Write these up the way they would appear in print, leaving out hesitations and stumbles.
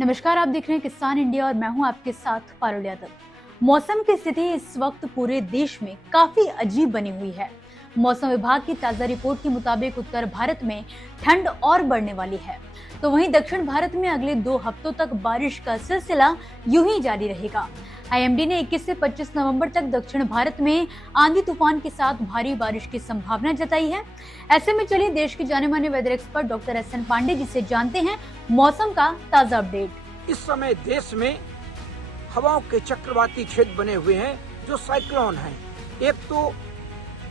नमस्कार, आप देख रहे हैं किसान इंडिया और मैं हूं आपके साथ पारुल यादव। मौसम की स्थिति इस वक्त पूरे देश में काफी अजीब बनी हुई है। मौसम विभाग की ताजा रिपोर्ट के मुताबिक उत्तर भारत में ठंड और बढ़ने वाली है, तो वहीं दक्षिण भारत में अगले 2 हफ्तों तक बारिश का सिलसिला यूं ही जारी रहेगा। आईएमडी ने 21 से 25 नवंबर तक दक्षिण भारत में आंधी तूफान के साथ भारी बारिश की संभावना जताई है। ऐसे में चलिए देश के जाने माने weather expert doctor SN Pandey ji से जानते हैं मौसम का ताजा अपडेट। इस समय देश में हवाओं के चक्रवाती क्षेत्र बने हुए हैं जो साइक्लोन हैं। एक तो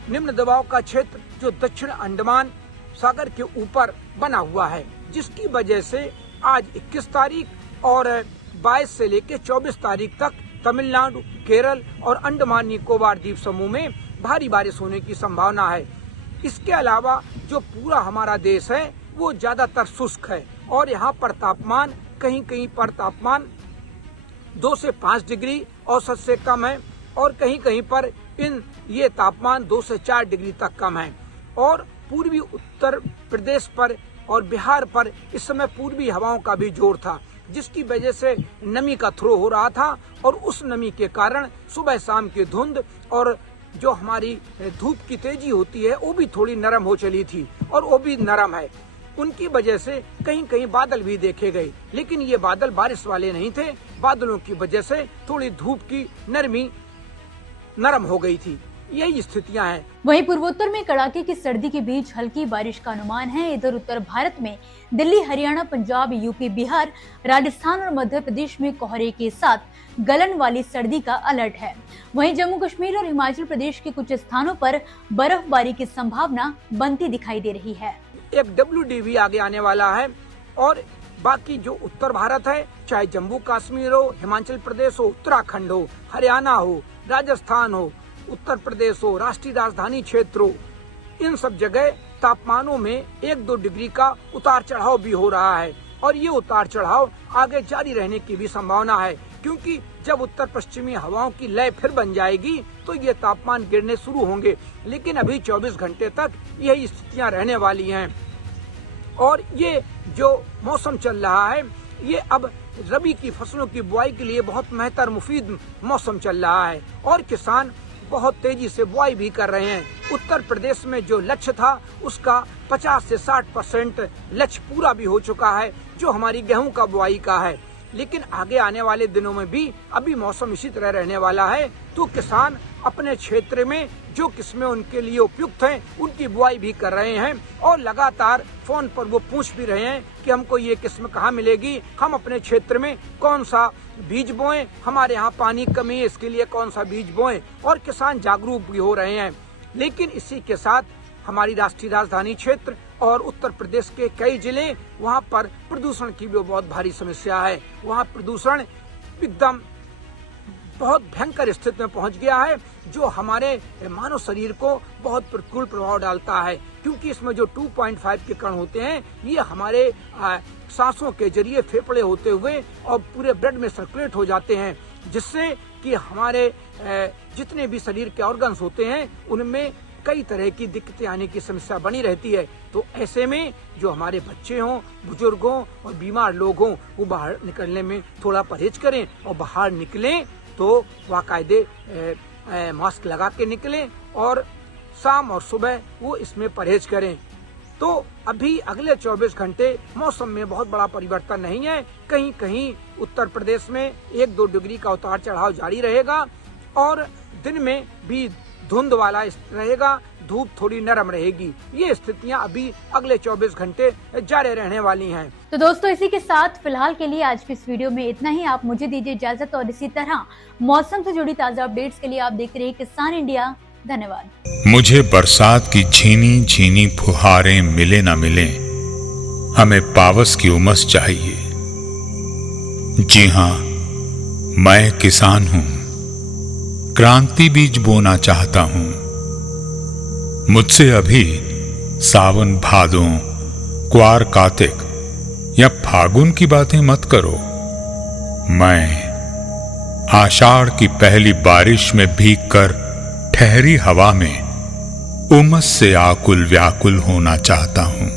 निम्न दबाव का क्षेत्र जो दक्षिण अंडमान सागर के ऊपर बना हुआ है, जिसकी वजह से आज 21 तारीख और 22 से लेकर 24 तारीख तक तमिलनाडु, केरल और अंडमान निकोबार द्वीप समूह में भारी बारिश होने की संभावना है। इसके अलावा जो पूरा हमारा देश है वो ज्यादातर शुष्क है और यहाँ पर तापमान कहीं कहीं पर तापमान 2 से 5 डिग्री औसत से कम है और कहीं कहीं पर ये तापमान 2 से 4 डिग्री तक कम है। और पूर्वी उत्तर प्रदेश पर और बिहार पर इस समय पूर्वी हवाओं का भी जोर था, जिसकी वजह से नमी का थ्रो हो रहा था और उस नमी के कारण सुबह शाम की धुंध और जो हमारी धूप की तेजी होती है वो भी थोड़ी नरम हो चली थी और वो भी नरम है। उनकी वजह से कहीं कहीं बादल भी देखे गए, लेकिन ये बादल बारिश वाले नहीं थे। बादलों की वजह से थोड़ी धूप की नरमी नरम हो गई थी। यही स्थितियां हैं। वहीं पूर्वोत्तर में कड़ाके की सर्दी के बीच हल्की बारिश का अनुमान है। इधर उत्तर भारत में दिल्ली, हरियाणा, पंजाब, यूपी, बिहार, राजस्थान और मध्य प्रदेश में कोहरे के साथ गलन वाली सर्दी का अलर्ट है। वहीं जम्मू कश्मीर और हिमाचल प्रदेश के कुछ स्थानों पर बर्फबारी की संभावना बनती दिखाई दे रही है। एक WDV आगे आने वाला है और बाकी जो उत्तर भारत है, चाहे जम्मू कश्मीर हो, हिमाचल प्रदेश हो, उत्तराखंड हो, हरियाणा हो, राजस्थान हो, उत्तर प्रदेश हो, राष्ट्रीय राजधानी क्षेत्र हो, इन सब जगह तापमानों में 1-2 डिग्री का उतार चढ़ाव भी हो रहा है और ये उतार चढ़ाव आगे जारी रहने की भी संभावना है, क्योंकि जब उत्तर पश्चिमी हवाओं की लय फिर बन जाएगी तो ये तापमान गिरने शुरू होंगे। लेकिन अभी 24 घंटे तक यही स्थितियां रहने वाली हैं और ये जो मौसम चल रहा है ये अब रबी की फसलों की बुआई के लिए बहुत बेहतर मुफीद मौसम चल रहा है और किसान बहुत तेजी से बुआई भी कर रहे हैं। उत्तर प्रदेश में जो लक्ष्य था उसका 50 से 60% लक्ष्य पूरा भी हो चुका है, जो हमारी गेहूं का बुआई का है। लेकिन आगे आने वाले दिनों में भी अभी मौसम इसी तरह रहने वाला है, तो किसान अपने क्षेत्र में जो किस्में उनके लिए उपयुक्त हैं उनकी बुआई भी कर रहे हैं और लगातार फोन पर वो पूछ भी रहे हैं कि हमको ये किस्म कहाँ मिलेगी, हम अपने क्षेत्र में कौन सा बीज बोएं, हमारे यहाँ पानी कमी है इसके लिए कौन सा बीज बोएं, और किसान जागरूक भी हो रहे हैं। लेकिन इसी के साथ हमारी राष्ट्रीय राजधानी क्षेत्र और उत्तर प्रदेश के कई जिले, वहाँ पर प्रदूषण की भी बहुत भारी समस्या है। वहाँ प्रदूषण एकदम बहुत भयंकर स्थिति में पहुंच गया है, जो हमारे मानव शरीर को बहुत प्रतिकूल प्रभाव डालता है, क्योंकि इसमें जो 2.5 के कण होते हैं ये हमारे सांसों के जरिए फेफड़े होते हुए और पूरे ब्लड में सर्कुलेट हो जाते हैं, जिससे कि हमारे जितने भी शरीर के ऑर्गन्स होते हैं उनमें कई तरह की दिक्कतें आने की समस्या बनी रहती है। तो ऐसे में जो हमारे बच्चे हों, बुजुर्ग हों और बीमार लोग हों, वो बाहर निकलने में थोड़ा परहेज करें और बाहर निकलें तो बाकायदे मास्क लगा के निकलें और शाम और सुबह वो इसमें परहेज करें। तो अभी अगले 24 घंटे मौसम में बहुत बड़ा परिवर्तन नहीं है। कहीं कहीं उत्तर प्रदेश में 1-2 डिग्री का उतार चढ़ाव जारी रहेगा और दिन में भी धुंध वाला रहेगा, धूप थोड़ी नरम रहेगी। ये स्थितियां अभी अगले 24 घंटे जारी रहने वाली हैं। तो दोस्तों, इसी के साथ फिलहाल के लिए आज की इस वीडियो में इतना ही। आप मुझे दीजिए इजाजत और इसी तरह मौसम से जुड़ी ताजा अपडेट्स के लिए आप देखते रहिए किसान इंडिया। धन्यवाद। मुझे बरसात की झीनी झीनी फुहारें मिले ना मिले, हमें पावस की उमस चाहिए। जी हाँ, मैं किसान हूं, क्रांति बीज बोना चाहता हूं। मुझसे अभी सावन, भादों, क्वार, कार्तिक या फागुन की बातें मत करो। मैं आषाढ़ की पहली बारिश में भीगकर ठहरी हवा में उमस से आकुल व्याकुल होना चाहता हूं।